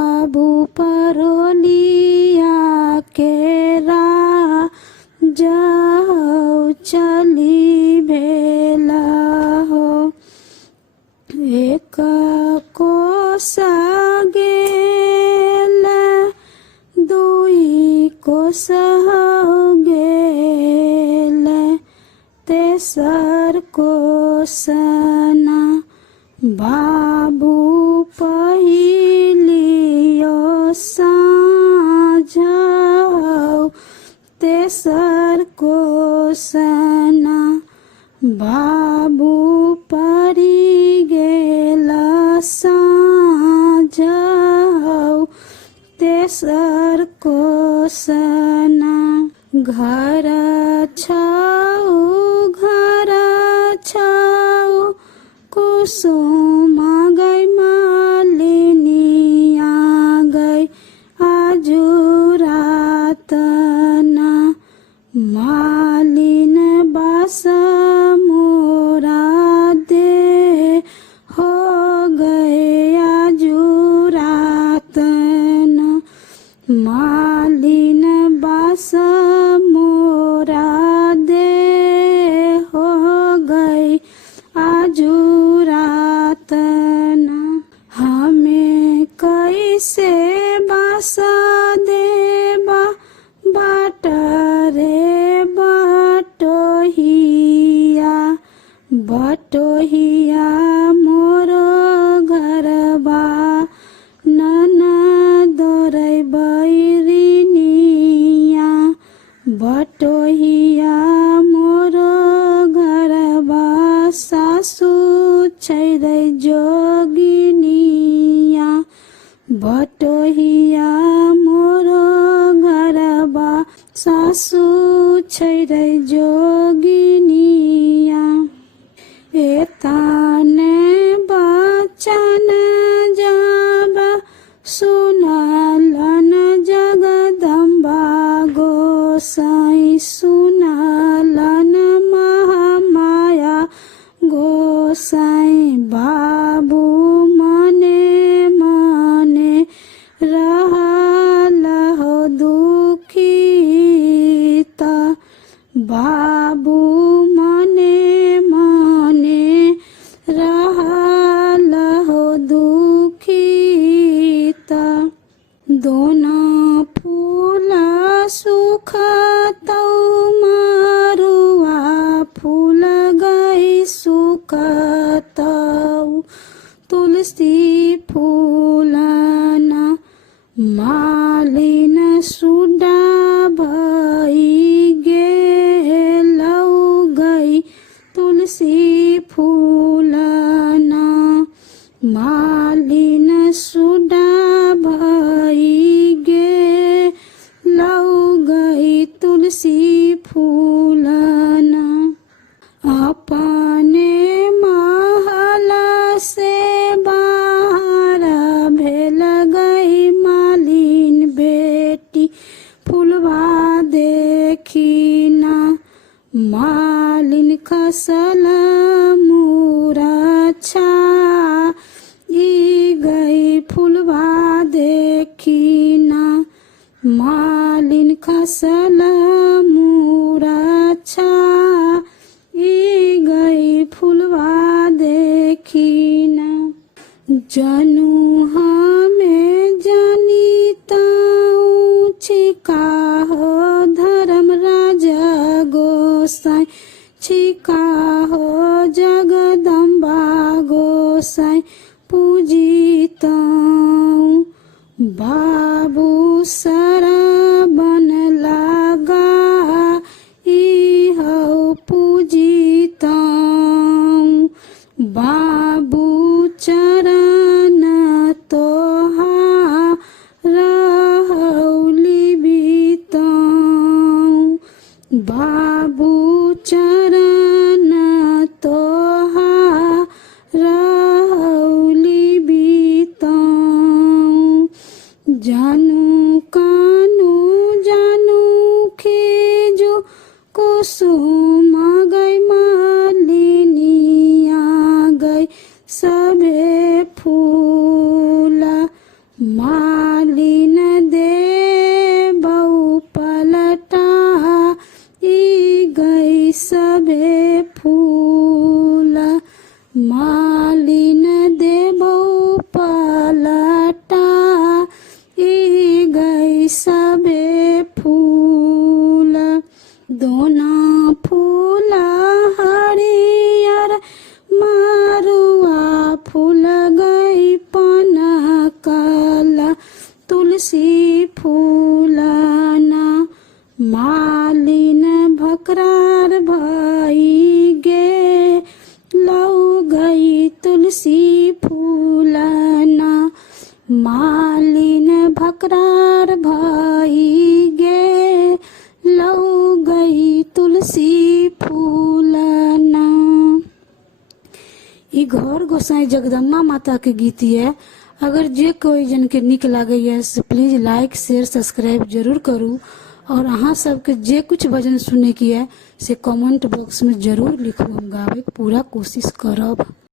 बाबू परोलिया केरा जाओ चली भेला हो। एक कोस गेल दुई कोस हो गेल तेसर कोसना बाबू पहिलियो साँझ तेसर कोसना बाबू परी गेल साँझ तेसर कोसना घर छौ कुसुम गई मालिनिया गई आजू रातना मालिन बास मोरा दे हो गए आजू रातना मालिन बास मोरा दे हो गई आजू रातना। हमें कैसे बास देबा बाट रे बटोहिया बटोहिया मोरो घरबा ननद रे बैरिनिया बटोहिया मोरो घरबा सासू छै रे जोगिनिया बटोहिया मोरो घरबा सासू छै रे जोगिनिया। एताने बचन जब सुनलन जगदम्बा गोसाई सुनलन महामाया गोसाई बाबू मने मने रहल हो दुखित बाबू मने मने रहल हो दुखित। दोनों फूल सुखतौ मारुआ फूल गई सुखतौ तुलसी फूलना मालिन सुडा भई गेलौ गई तुलसी फूलना मालिन सुडा भई गेलौ गई तुलसी फूलना। अपने महल से बाहर भेल गई मालिन बेटी फूलवा देखिना मालिन खसल मूरछा गई फूलवा देखिना मालिन खसल मूरछा गई फूलवा देखिना। जनू हमें जानीताऊं छिका हो धर्मराज गोसाई छिका हो जगदम्बा गोसाई पूजिताऊं बाबू सरबन लगा हो पूजिताऊं बाबू चरण तोहार हौली बीताऊं बाबू चरण तोहार हौली बीताऊं। जानू कानू जानू खीजू कुसुम गई मालिनिया गई सबे फूला मालिन दे बहु पलटा गई सबे फूल। मालिन दे बहु पलटा गई सबे फूल। दोना फूला हरियर मारुआ फूल गई पनकल तुलसी फूलना। मालिन भकरार भई गे लौ गई तुलसी फूलना। मालिन भकरार भई गे लौ गई तुलसी फूलना। ई घर गोसाई जगदम्बा माता के गीत है। अगर जे कोई जन के निक लागे से प्लीज लाइक शेयर सब्सक्राइब जरूर करू। और अहाँ सबके जे कुछ भजन सुने की है से कमेंट बॉक्स में जरूर लिखू, हम गावे के पूरा कोशिश करब।